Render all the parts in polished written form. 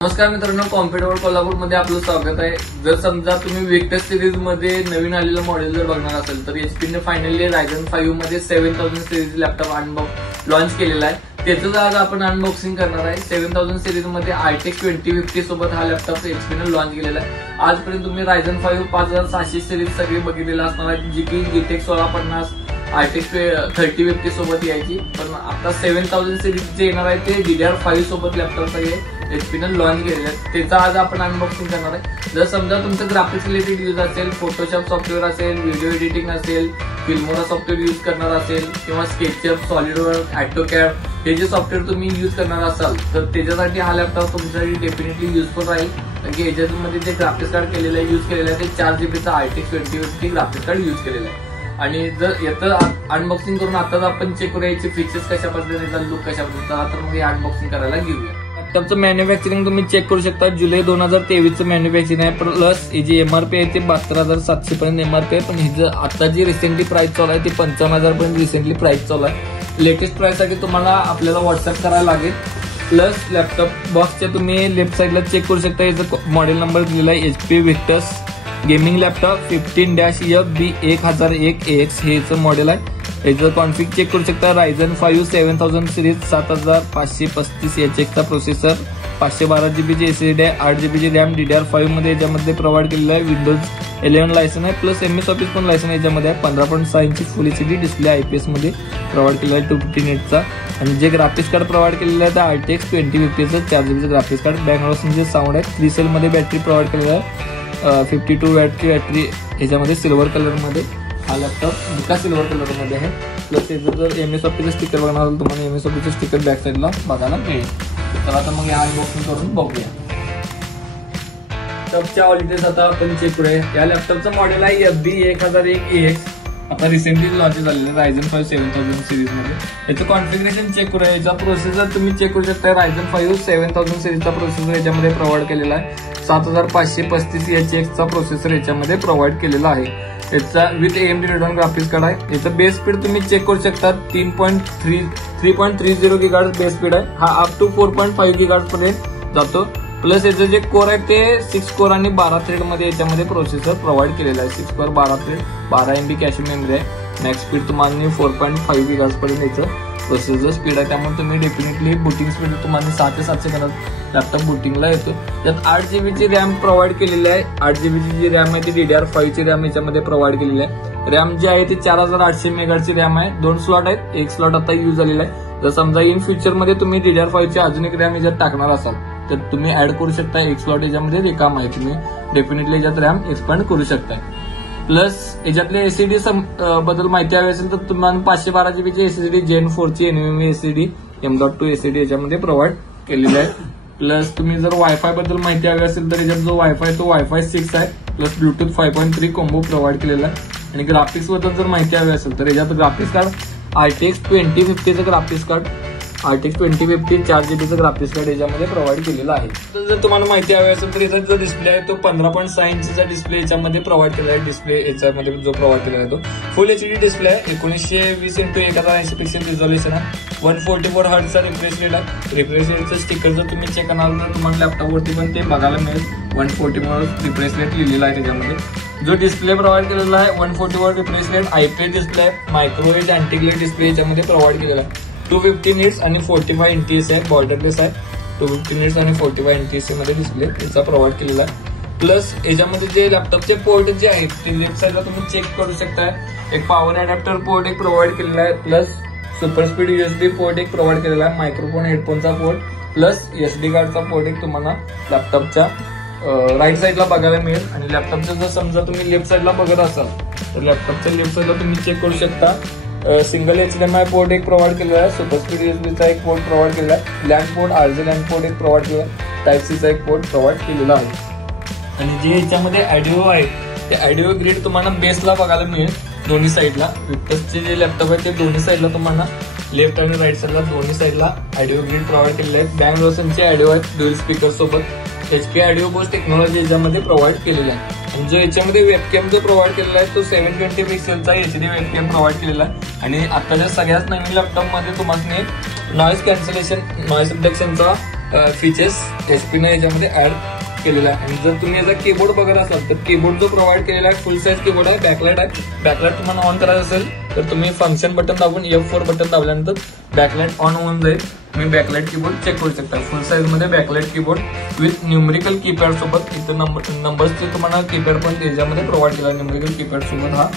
नमस्कार मित्रांनो, कॉम्प्युटर कोल्हापूरमध्ये आपलं स्वागत आहे। जर समजा तुम्ही विक्टस सिरीज मध्ये नवीन आलेलं मॉडेल जर बघणार असेल तर एचपीने फायनली रायझन 5 मध्ये 7000 सिरीज लॅपटॉप लॉन्च केलेला आहे। त्याचं आज आपण अनबॉक्सिंग करणार आहे। 7000 सिरीज मध्ये RTX 2050 सोबत हा लॅपटॉप एचपीने लॉन्च केलेला आहे। आजपर्यंत तुम्ही रायझन 5 5700 सिरीज सगळी बघितलेला असणार आहे, जी की GTX 1650 RTX 3050 सोबत यायची, पण आता 7000 सिरीज जे येणार आहे ते DDR5 सोबत लॅपटॉप सगळे एचपीने लॉन्च केलेले आहेत। त्याचा आज आपण अनबॉक्सिंग करणार आहे। जर समजा तुमचं ग्राफिक्स रिलेटेड यूज असेल, फोटोशॉप सॉफ्टवेअर असेल, व्हिडिओ एडिटिंग असेल, फिल्मोरा सॉफ्टवेअर यूज करणार असेल किंवा स्केचअप, सॉलिडवर्क, ऑटोकॅड हे जे सॉफ्टवेअर तुम्ही यूज करणार असाल तर त्याच्यासाठी हा लॅपटॉप तुमच्यासाठी डेफिनेटली युजफुल राहील। कारण की याच्यामध्ये जे ग्राफिक्स कार्ड केलेलं आहे यूज केलेलं आहे ते 4GB चा RTX 2050 ग्राफिक्स कार्ड यूज केलेलं आहे। आणि जर याचं अनबॉक्सिंग करून आताच आपण चेक करूया याचे फीचर्स कशा पद्धतीने, लुक कशा पद्धतीचा, तर मग हे अनबॉक्सिंग करायला घेऊया। लॅपटॉपचं मॅन्युफॅक्चरिंग तुम्ही चेक करू शकता, जुलै 2023 मॅन्युफॅक्चरिंग आहे। प्लस ही जी MRP आहे ते 72,700 पर्यंत MRP आहे, पण ही आता जी रिसेंटली प्राइस चालू आहे ती 55,000 पर्यंत रिसेंटली प्राइस चालू आहे। लेटेस्ट प्राइस साठी तुम्हाला आपल्याला व्हॉट्सअप करायला लागेल। प्लस लॅपटॉप बॉक्सच्या तुम्ही लेफ्ट साईडला चेक करू शकता, याचा मॉडेल नंबर दिलेला आहे HP Victus gaming laptop 15-FB1001AX हे याचं मॉडेल आहे। याचं कॉन्फिग चेक करू शकता, रायझन 5 7000 सिरीज 7535 HX चा प्रोसेसर, 512GB ची SSD आहे, 8GB ची रॅम, DDR5 मध्ये याच्यामध्ये प्रोव्हाइड केलेलं आहे। विंडोज 11 लायसन आहे, प्लस MS ऑफिस पण लायसन याच्यामध्ये आहे। 15.6 इंची फुल HD डिस्प्ले IPS मध्ये प्रोव्हाइड केलेला आहे 250 नॅटचा। आणि जे ग्राफिक्स कार्ड प्रोव्हाइड केलेलं आहे ते RTX 2050 4GB graphics card, Bangalore जे साऊंड आहे, 3 सेल मध्ये बॅटरी प्रोव्हाइड केलेला आहे, 52 वॅटची बॅटरी याच्यामध्ये सिल्वर कलर मध्ये हा लॅपटॉप दुका सिल्वर कलर मध्ये आहे। प्लस त्याचं जर MS ऑफिसचं स्टिकर बघणार असेल तुम्हाला MS ऑफिसचं स्टिकर बॅक साईडला बघायला मिळेल। तर आता मग या अनबॉक्सिंग करून बघूया। लॅपटॉपच्या ऑल डिटेल्स आता आपण चेक करूया। या लॅपटॉपचं मॉडेल आहे FB1001AX, आता रिसेंटली लॉन्च झालेलं आहे रायझन 5 7000 सिरीज मध्ये। याचं कॉन्फिगरेशन चेक करूया। याचा प्रोसेसर तुम्ही चेक करू शकता, रायझन 5 7000 सिरीजचा प्रोसेसर याच्यामध्ये प्रोव्हाइड केलेला आहे। 7535 HX चा प्रोसेसर याच्यामध्ये प्रोव्हाइड केलेला आहे। याचा with AMD radon graphics card आहे। याचा बेस स्पीड तुम्ही चेक करू शकता, 3.30 GHz बेस स्पीड आहे। हा अप टू 4.5 GHz पर्यंत जातो। प्लस याचे जे कोर आहे ते 6 कोर आणि 12 थ्रेड मध्ये याच्यामध्ये प्रोसेसर प्रोव्हाइड केलेला आहे। 6 core 12 thread 12 MB cash memory आहे। मॅक्स स्पीड तुम्हाला 4.5 GHz पर्यंत याचं प्रोसेसर स्पीड आहे। त्यामुळे तुम्ही डेफिनेटली बुटिंग स्पीड तुम्हाला 6 ते 7 सेकंदात लॅपटॉप बुटिंगला येतो। त्यात 8GB ची रॅम प्रोव्हाइड केलेली आहे। 8GB ची जी रॅम आहे ती DDR5 ची रॅम याच्यामध्ये प्रोव्हाइड केलेली आहे। रॅम जी आहे ती 4800 MHz ची रॅम आहे। 2 स्लॉट आहेत, एक स्लॉट आता यूज झालेला आहे। जर समजा इन फ्युचर मध्ये तुम्ही DDR5 ची अजून एक रॅम याच्यात टाकणार असाल तर तुम्ही ऍड करू शकता। एक स्लॉट याच्यामध्ये रिकाम आहे, तुम्ही डेफिनेटली याच्यात रॅम एक्सपांड करू शकता। प्लस याच्यातले SSD बद्दल माहिती हवी असेल तर तुम्हाला 512GB ची SSD Gen 4 ची NVMe SSD M.2 SSD याच्यामध्ये प्रोव्हाइड केलेली आहे। प्लस तुम्ही जर वायफाय बद्दल माहिती हवी असेल तर याच्यात जो वायफाय तो वायफाय 6 आहे, प्लस ब्लूटूथ 5.3 कॉम्बो प्रोव्हाइड केलेला आहे। आणि ग्राफिक्स बद्दल जर माहिती हवी असेल तर याच्यात ग्राफिक्स कार्ड RTX 2050 चं ग्राफिक्स कार्ड, RTX 2050 4GB चं ग्राफिक्स कार्ड याच्यामध्ये प्रोव्हाइड केलेलं आहे। तर जर तुम्हाला माहिती हवी असेल तर याचा जो डिस्प्ले आहे तो 15.6 इंचचा डिस्प्ले याच्यामध्ये प्रोव्हाइड केलेला आहे। डिस्प्ले याच्यामध्ये जो प्रोव्हाइड केलेला आहे तो फुल HD डिस्प्ले आहे। 1920x1080 पिक्सल रिझॉल्युशन आहे। 144 हर्ट्झचा रिफ्रेश रेट आहे। रिफ्रेश रेटचं स्टिकर जर तुम्ही चेक करणार तर तुम्हाला लॅपटॉपवरती पण ते बघायला मिळेल। 144 रिफ्रेश रेट लिहिलेला आहे त्याच्यामध्ये। जो डिस्प्ले प्रोव्हाइड केलेला आहे 144 रिफ्रेश रेट IPS डिस्प्ले आहे। Micro edge anti glare display याच्यामध्ये प्रोव्हाइड केलेला आहे। 250 निट्स आणि 45 इंचेस आहे, बॉर्डरलेस आहे। 250 निट्स आणि 45 इंचेस मध्ये डिस्प्ले याचा प्रोव्हाइड केलेला आहे। प्लस याच्यामध्ये जे लॅपटॉपचे पोर्ट जे आहेत ते लेफ्ट साईडला तुम्ही चेक करू शकता। एक पॉवर अडॅप्टर पोर्ट एक प्रोव्हाइड केलेला आहे, plus super speed USB port एक प्रोव्हाइड केलेला आहे, मायक्रोफोन हेडफोनचा पोर्ट, प्लस SD कार्डचा पोर्ट एक तुम्हाला लॅपटॉपच्या राईट साईडला बघायला मिळेल। आणि लॅपटॉपचं जर समजा तुम्ही लेफ्ट साईडला बघत असाल तर लॅपटॉपच्या लेफ्ट साईडला तुम्ही चेक करू शकता, सिंगल HDMI पोर्ट एक प्रोव्हाइड केलेला आहे, सुपर स्पीड USB चा एक पोर्ट प्रोव्हाइड केलेला आहे, land port RJ land port एक प्रोव्हाइड केलेला आहे, Type-C चा एक पोर्ट प्रोव्हाइड केलेला आहे। आणि जे याच्यामध्ये ऑडिओ आहे ते ऑडिओ ग्रिड तुम्हाला बेसला बघायला मिळेल दोन्ही साईडला। विक्टसचे जे लॅपटॉप आहे ते दोन्ही साईडला तुम्हाला लेफ्ट आणि राईट साईडला दोन्ही साईडला ऑडिओ ग्रिड प्रोव्हाइड केलेले आहेत। बँगलोरचे ऑडिओ आहेत ड्युअल स्पीकर सोबत। HK ऑडिओ बूस्ट टेक्नॉलॉजी याच्यामध्ये प्रोव्हाइड केलेला आहे। आणि जो याच्यामध्ये वेबकॅम जो प्रोव्हाइड केलेला आहे तो 720 पिक्सेलचा HD वेबकॅम प्रोव्हाइड केलेला आहे। आणि आताच्या सगळ्याच नवीन लॅपटॉप मध्ये तुम्हाला नॉइस कॅन्सलेशन, नॉइस रिडक्शनचा फीचर्स एचपीने याच्यामध्ये ऍड केलेला आहे. आणि जर तुम्ही याचा कीबोर्ड बघत असाल तर कीबोर्ड जो प्रोव्हाइड केलेला आहे फुल साईज कीबोर्ड आहे, बॅकलाइट आहे. बॅकलाइट तुम्हाला ऑन करायचं असेल तर तुम्ही फंक्शन बटन दाबून F4 बटन दाबल्यानंतर बॅकलाइट ऑन होऊन जाईल. तुम्ही बॅकलाइट कीबोर्ड चेक करू शकता. फुल साईज मध्ये बॅकलाइट कीबोर्ड विथ न्यूमेरिकल कीपॅड सोबत. इथं नंबर्सचे तुम्हाला कीपॅड पण याच्यामध्ये प्रोव्हाइड केला. न्यूमेरिकल कीपॅड सोबत हा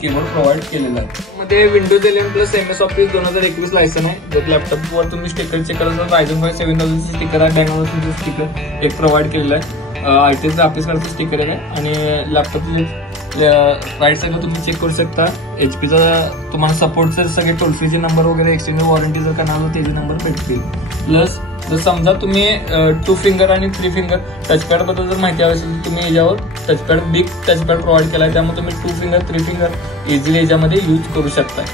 कीबोर्ड प्रोव्हाइड केलेला आहे. मध्ये Windows 11 plus MS office 2021 license आहे. जर लॅपटॉपवर तुम्ही स्टिकर चेक कराल तर Ryzen 5 7000 स्टिकर आहे, बँगलोरचं स्टिकर एक प्रोव्हाइड केलेलं आहे. ITC ग्राफिक्स कार्डचं स्टिकर आहे आणि लॅपटॉपचे राईट साईडला तुम्ही चेक करू शकता. HPचा तुम्हाला सपोर्टचे सगळे टोल फ्रीचे नंबर वगैरे, एक्सटेंडेड वॉरंटी जर करणार तर त्याचे नंबर भेटतील. प्लस जर समजा तुम्ही 2 फिंगर आणि 3 फिंगर टचपॅड बद्दल जर माहिती हवी असेल तर तुम्ही याच्यावर टचपॅड बिग टचपॅड प्रोव्हाइड केला आहे, त्यामुळे तुम्ही 2 फिंगर 3 फिंगर इझिली याच्यामध्ये यूज करू शकता.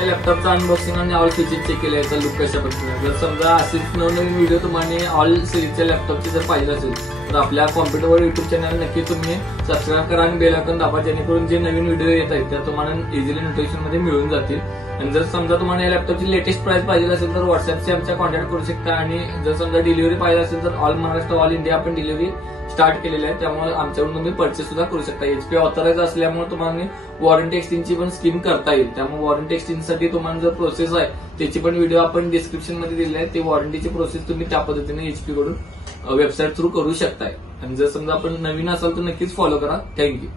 लॅपटॉपचा अनबॉक्सिंग आणि ऑल फीचर्स चेक केले, याचा लुक कशा पद्धतीने. जर समजा असेच नवनवीन व्हिडिओ तुम्हाला ऑल सिरीजच्या लॅपटॉपचे जर पाहिजे असेल तर आपल्या कॉम्प्युटरवर युट्यूब चॅनल नक्की तुम्ही सबस्क्राईब करा आणि बेल आयकॉन दाबा, जेणेकरून जे नवीन व्हिडिओ येत आहेत त्या तुम्हाला इझिली नोटिफिकेशन मध्ये मिळून जातील. आणि जर समजा तुम्हाला या लॅपटॉपची लेटेस्ट प्राइस पाहिजे असेल तर व्हॉट्सअपशी आमच्या कॉन्टॅक्ट करू शकता. आणि जर समजा डिलिव्हरी पाहिजे असेल तर ऑल महाराष्ट्र ऑल इंडिया आपण डिलिव्हरी स्टार्ट केलेलं आहे, त्यामुळे आमच्याकडून तुम्ही परचेस सुद्धा करू शकता. HP ऑथराइज असल्यामुळे तुम्हाला वॉरंटी एक्सचेंजची पण स्कीम करता येईल. त्यामुळे वॉरंटी एक्सचेंजसाठी तुम्हाला जर प्रोसेस आहे त्याची पण व्हिडिओ आपण डिस्क्रिप्शन मध्ये दिलेली आहे. ते वॉरंटीची प्रोसेस तुम्ही त्या पद्धतीने HP कडून वेबसाईट थ्रू करू शकताय. आणि जर समजा आपण नवीन असाल तर नक्कीच फॉलो करा. थँक्यू.